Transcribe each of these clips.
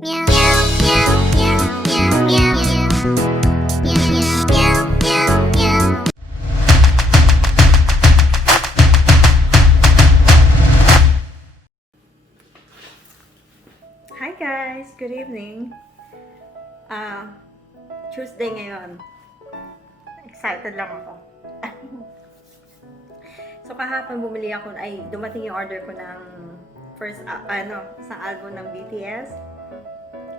Meow, meow, meow, meow, meow, meow, meow. Meow, meow, meow, meow, meow. Hi guys! Good evening! Tuesday ngayon. Excited lang ako. So kahapon bumili ako, dumating yung order ko ng first, isang album ng BTS.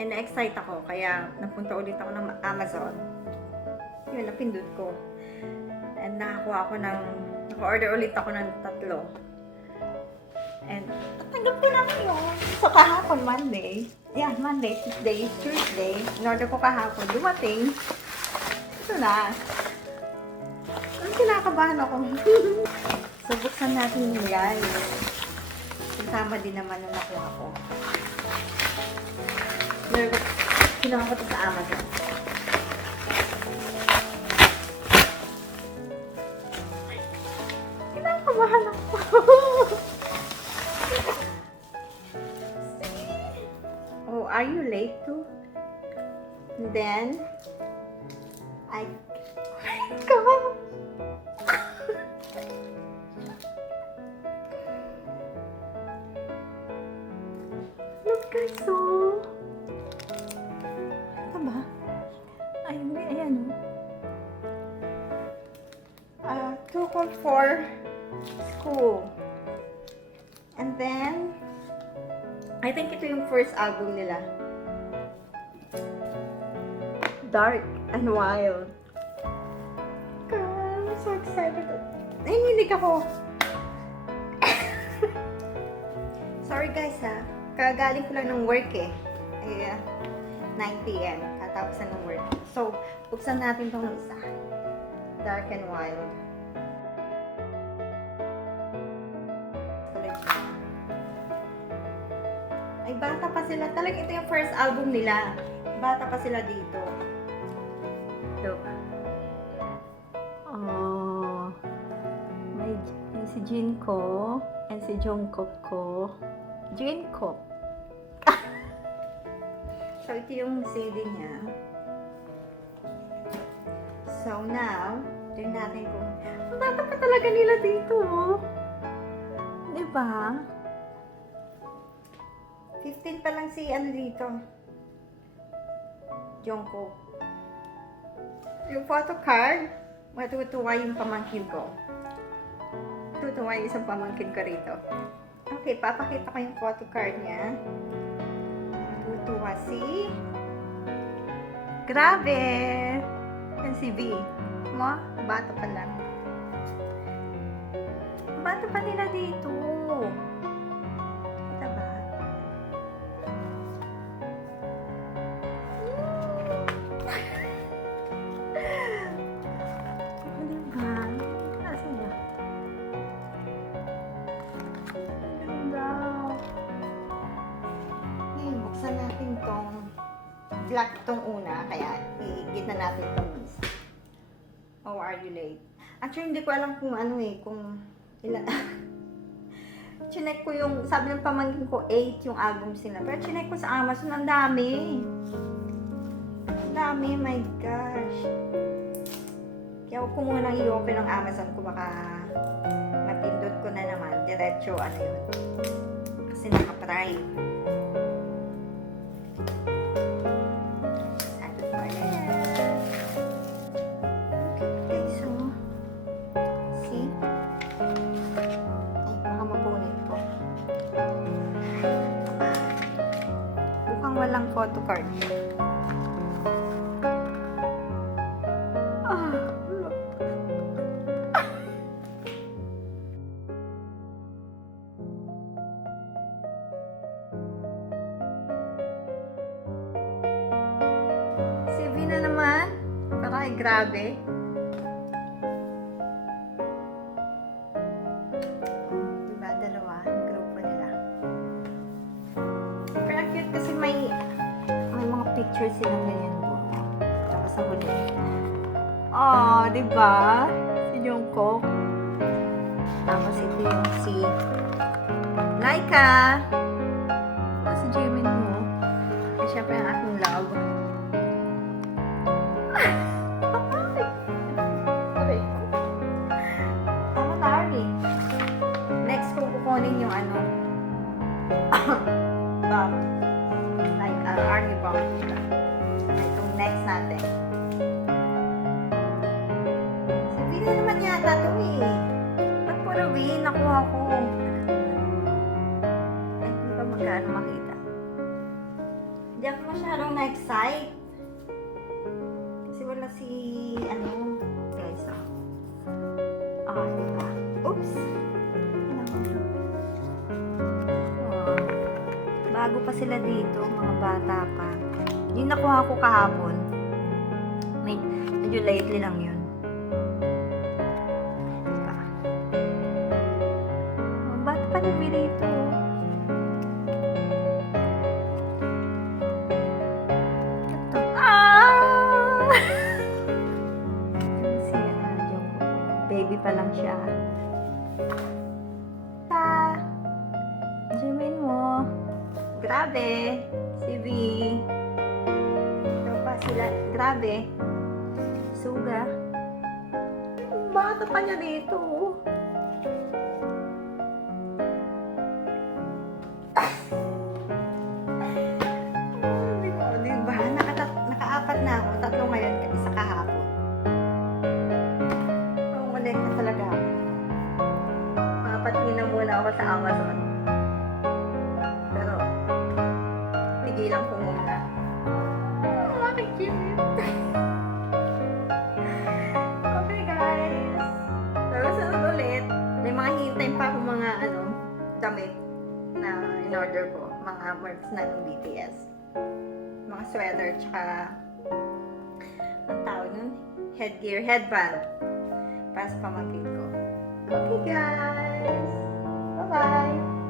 And na-excite ako, kaya napunta ulit ako ng Amazon. Yun, napindot ko. And naka-order ulit ako ng 3. And natanggap ko naman yun. So kahapon, Monday, Tuesday, in-order ko kahapon, dumating. Ito na. Ang kinakabahan ako. So buksan natin yun, guys. Kasama din naman yung nakuha ko. Kinuha ko ito sa Amazon. Kinakabahan ako. Oh, are you late too? And then, come on. Look guys, so. Ito ba? Ay, hindi, ayan o. 2.4 Skool. And then, I think ito yung first album nila. Dark&Wild. God, I'm so excited. Nanginig ako. Sorry guys ha. Kagaling ko lang ng work eh. 9 p.m. Katapusan ng work. So, buksan natin itong isa. Dark&Wild. Ay, bata pa sila. Talagang ito yung first album nila. Bata pa sila dito. Look. Oh. May si Jin ko and si Jungkook ko. Jungkook. So, ito yung CD niya. So, now, tingnan natin kung bata pa talaga nila dito. Diba? 15 pa lang si dito. Jungkook. Yung photo card, matutuwa yung pamangkin ko. Tutuwa yung isang pamangkin ko rito. Okay, papakita ko yung photo card niya. Matutuwa si... Grabe! Yan si V. Mo, bata pa lang. Bata pa nila dito. Kita ba? Ano ba? Nasaan ba? Ang ganda. Ngayon, buksan natin tong black tong una, kaya i-git na natin tong isa. Oh, are you late? Actually, hindi ko alam kung kung ilan. Chinek ko yung, sabi ng pamangkin ko, 8 yung album sila. Pero chinek ko sa Amazon, ang dami. Ang dami, my gosh. Kaya huwag ko muna i-open ang Amazon ko, baka mapindot ko na naman. Diretso, yun. Kasi naka-prime. Walang photo card. CV na naman. Parang grabe. Diba, dalawa yung grupo nila. Pero cute kasi may mga pictures silang ganyan po. Tapos sa huli. Oh, diba? Si Jungkook. Tapos ito yung si Laika. O si Jimin mo. Kasi Army bomb. Itong next natin. Sabi na naman yata ito eh. Ba't puro V? Nakuha ko. Ay, hindi pa magkano makita. Hindi ako masyadong na-excite. Kasi wala si, guys, diba? Oops! Bago pa sila dito, mga bata pa. Yung nakuha ko kahapon, medyo lately lang yun. Diba? Mga bata pa namin dito. Baby pa lang siya. Jimin mo. Grabe. Si V. Ito pa sila. Grabe. Suga. Bata pa niya dito. Diba? Naka-apat na ako. 3 ngayon. Isa kahapon. Na talaga. Mapatingin na muna ako sa Amazon. Pero, tigilan ko muna. Aking cute. Okay guys. Pero sunod ulit, may mga hintayin pa akong mga damit na in-order ko. Mga merch na ng BTS. Mga sweater, tsaka ang tawag nun? Headgear, headband. Para sa pamangkin ko. Okay guys! Bye-bye!